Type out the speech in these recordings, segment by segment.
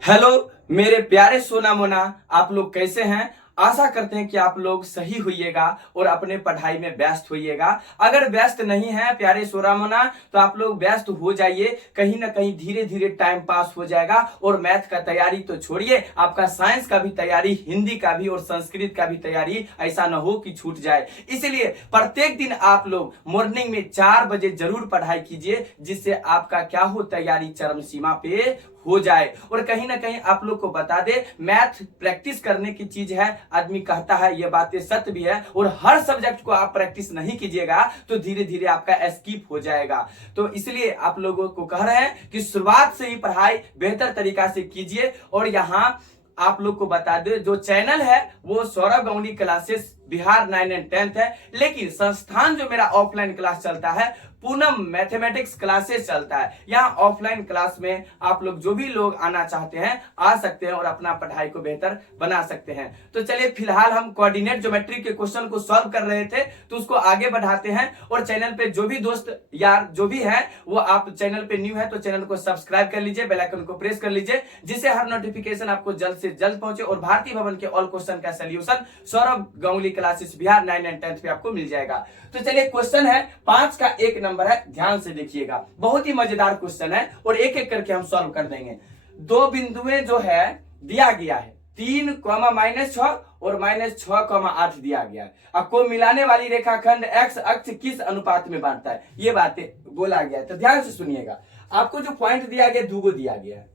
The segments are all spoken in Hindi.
हेलो मेरे प्यारे सोना मोना, आप लोग कैसे हैं। आशा करते हैं कि आप लोग सही होइएगा और अपने पढ़ाई में व्यस्त होइएगा। अगर व्यस्त नहीं है प्यारे सोना मोना तो आप लोग व्यस्त हो जाइए। कहीं ना कहीं धीरे धीरे टाइम पास हो जाएगा। और मैथ का तैयारी तो छोड़िए, आपका साइंस का भी तैयारी, हिंदी का भी और संस्कृत का भी तैयारी ऐसा न हो कि छूट जाए। इसलिए प्रत्येक दिन आप लोग मॉर्निंग में 4 बजे जरूर पढ़ाई कीजिए, जिससे आपका क्या हो, तैयारी चरम सीमा पे हो जाए। और कहीं ना कहीं आप लोग को बता दे, मैथ प्रैक्टिस करने की चीज है। आदमी कहता है, ये बातें सत्य भी है। और हर सब्जेक्ट को आप प्रैक्टिस नहीं कीजिएगा तो धीरे धीरे आपका स्किप हो जाएगा। तो इसलिए आप लोगों को कह रहे हैं कि शुरुआत से ही पढ़ाई बेहतर तरीका से कीजिए। और यहाँ आप लोग को बता दे, जो चैनल है वो सौरभ गांगुली क्लासेस बिहार 9 एंड 10 है, लेकिन संस्थान जो मेरा ऑफलाइन क्लास चलता है, पूनम मैथमेटिक्स क्लासेस चलता है। यहाँ ऑफलाइन क्लास में आप लोग जो भी लोग आना चाहते हैं आ सकते हैं और अपना पढ़ाई को बेहतर बना सकते हैं। तो चलिए फिलहाल हम कोऑर्डिनेट ज्योमेट्री के क्वेश्चन को सॉल्व कर रहे थे, तो उसको आगे बढ़ाते हैं। और चैनल पे जो भी दोस्त यार जो भी है वो, आप चैनल पे न्यू है तो चैनल को सब्सक्राइब कर लीजिए, बेल आइकन को प्रेस कर लीजिए, जिससे हर नोटिफिकेशन आपको जल्द से जल्द पहुंचे। और भारतीय भवन के ऑल क्वेश्चन का solution Saurabh Ganguly classes Bihar 9 and 10 पे आपको मिल जाएगा। तो चलिए क्वेश्चन है 5 का 1 नंबर है, ध्यान से देखिएगा। बहुत ही मजेदार क्वेश्चन है और एक एक करके हम सॉल्व कर देंगे। दो बिंदुएं जो है दिया गया है, 3, -6 और -6, 8 दिया गया है। अब को मिलाने वाली रेखाखंड एक्स अक्ष किस अनुपात में बांटता है, ये बातें बोला गया है। तो ध्यान से सुनिएगा। आपको जो पॉइंट दिया गया, दूगो दिया गया है।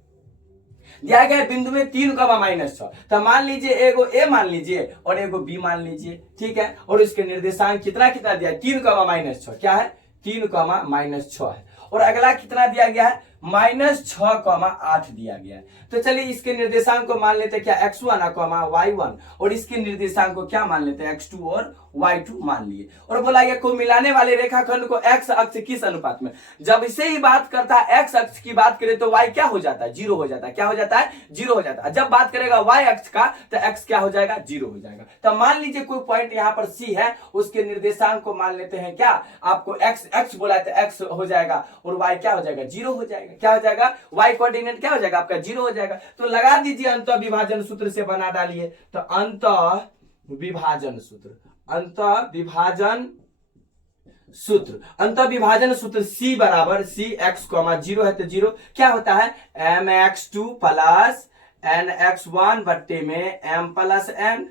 दिया गया बिंदु में 3, -6, तो मान लीजिए एगो ए मान लीजिए और एगो बी मान लीजिए, ठीक है। और इसके निर्देशांक कितना कितना दिया है, 3, -6 क्या है, 3, -6 है। और अगला कितना दिया गया है, -6, 8 दिया गया है। तो चलिए इसके निर्देशांक को मान लेते हैं क्या, x1, y1, और इसके निर्देशांक को क्या मान लेते हैं, x2 और y2 मान लिए। और बोला गया को मिलाने वाले रेखाखंड को x अक्ष किस अनुपात में। जब इसे ही बात करता है, x अक्ष की बात करें तो y क्या हो जाता है, 0 हो जाता है। क्या हो जाता है, 0 हो जाता है। जब बात करेगा y अक्ष का तो x क्या हो जाएगा, 0 हो जाएगा। तो मान लीजिए कोई पॉइंट यहाँ पर C है, उसके निर्देशांक को मान लेते हैं क्या, आपको x बोला तो x हो जाएगा और y क्या हो जाएगा, 0 हो जाएगा। क्या हो जाएगा, y कोऑर्डिनेट क्या हो जाएगा आपका, 0 हो जाएगा। तो लगा दीजिए, अंतः विभाजन सूत्र से बना डालिए। तो अंतः विभाजन सूत्र, अंतः विभाजन सूत्र, अंतः विभाजन सूत्र C बराबर C x, 0 है तो 0 क्या होता है, mx2 प्लस nx1 बट्टे में m प्लस n,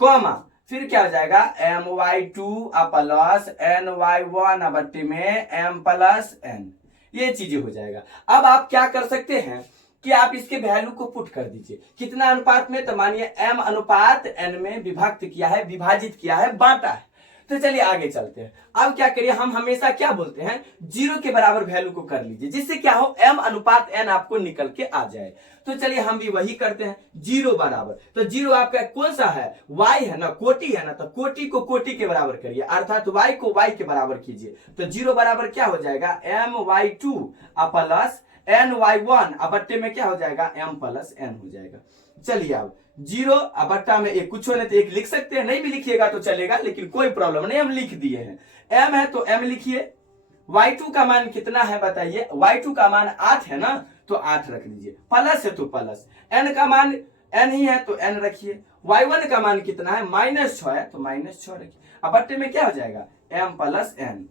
कॉमा फिर क्या हो जाएगा, my2 प्लस ny1 बट्टे में m प्लस n। ये चीजें हो जाएगा। अब आप क्या कर सकते हैं कि आप इसके वैल्यू को पुट कर दीजिए, कितना अनुपात में, तो मानिए m अनुपात n में विभक्त किया है, विभाजित किया है, बांटा है। तो चलिए आगे चलते हैं। अब क्या करिए, हम हमेशा क्या बोलते हैं, 0 के बराबर वैल्यू को कर लीजिए, जिससे क्या हो, m अनुपात n आपको निकल के आ जाए। तो चलिए हम भी वही करते हैं, 0 बराबर, तो 0 आपका कौन सा है, y है ना, कोटि है ना, तो कोटि को कोटि के बराबर करिए, अर्थात y को y के बराबर कीजिए। तो 0 बराबर क्या हो जाएगा, my2 प्लस ny1 बट्टे में क्या हो जाएगा, m प्लस n हो जाएगा। चलिए अब 0 बट्टा में एक, कुछ होने तो एक लिख सकते हैं, नहीं भी लिखिएगा तो चलेगा, लेकिन कोई प्रॉब्लम नहीं, हम लिख दिए हैं। m है तो m लिखिए। y2 का मान कितना है बताइए, y2 का मान 8 है ना, तो 8 रख लीजिए, प्लस है तो प्लस, n का मान n ही है तो n रखिए। y1 का मान कितना है, -6 है तो -6 रखिए। अब बट्टे में क्या हो जाएगा, m प्लस n।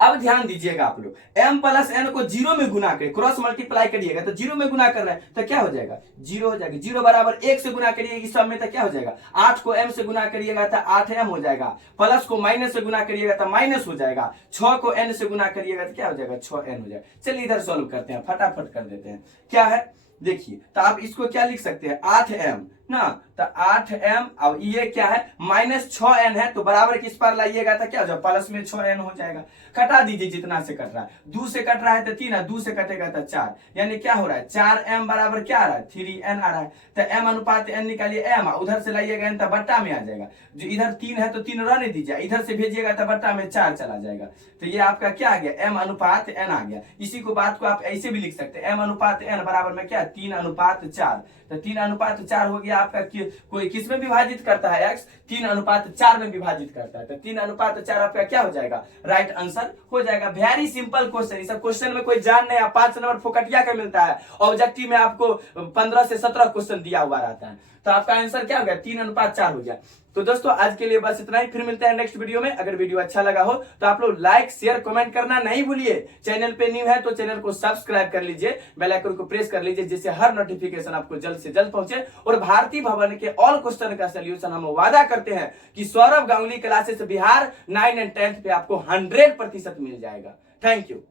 अब ध्यान दीजिएगा आप लोग, m प्लस n को 0 में गुना करिए, क्रॉस मल्टीप्लाई करिएगा तो 0 में गुना कर रहे हैं तो क्या हो जाएगा, 0 हो जाएगा। 0 बराबर 1 से गुना करिएगा इस सब में तो क्या हो जाएगा, 8 को m से गुना करिएगा तो 8m हो जाएगा, प्लस को माइनस से गुना करिएगा तो माइनस हो जाएगा, 6 को n से गुना करिएगा तो क्या हो जाएगा, 6n हो जाएगा। चलिए इधर सॉल्व करते हैं, फटाफट कर देते हैं। क्या है देखिए, तो आप इसको क्या लिख सकते हैं, 8m ना, तो 8m, अब ये क्या है, -6n है तो बराबर किस पर लाइएगा तो क्या हो जाएगा, प्लस में 6n हो जाएगा। कटा दीजिए जितना से कट रहा है, 2 से कट रहा है तो 3 है, 2 से कटेगा तो 4, यानी क्या हो रहा है, 4m बराबर क्या आ रहा है, 3n आ रहा है। तो m अनुपात n निकालिए, m उधर से लाइएगा n तो बट्टा में आ जाएगा, जो इधर 3 है तो 3 रहने दीजिए, इधर से भेजिएगा तो बट्टा में 4 चला जाएगा। तो ये आपका क्या आ गया, m अनुपात n आ गया। इसी को बात को आप ऐसे भी लिख सकते हैं, m अनुपात n बराबर में क्या, 3 अनुपात 4, तो 3 अनुपात 4 हो गया आपका कोई किस में विभाजित करता है, x 3:4 में विभाजित करता है, तो 3:4 आपका क्या हो जाएगा, राइट आंसर हो जाएगा। वेरी सिंपल क्वेश्चन, इस क्वेश्चन में कोई जान नहीं, 5 नंबर फोकटिया का मिलता है, ऑब्जेक्टिव में आपको 15 से 17 क्वेश्चन दिया हुआ रहता है, तो आपका आंसर क्या हो गया, 3:4 हो गया। तो दोस्तों आज के लिए बस इतना ही, फिर मिलते हैं नेक्स्ट वीडियो में। अगर वीडियो अच्छा लगा हो तो आप लोग लाइक शेयर कमेंट करना नहीं भूलिए। चैनल पे न्यू है तो चैनल को सब्सक्राइब कर लीजिए, बेल आइकन को प्रेस कर लीजिए, जिससे हर नोटिफिकेशन आपको जल्द से जल्द पहुंचे। और भारतीय भवन के ऑल क्वेश्चन का सोल्यूशन हम वादा करते हैं कि Saurabh Ganguly classes Bihar 9 and 10th पे आपको 100% मिल जाएगा। Thank you.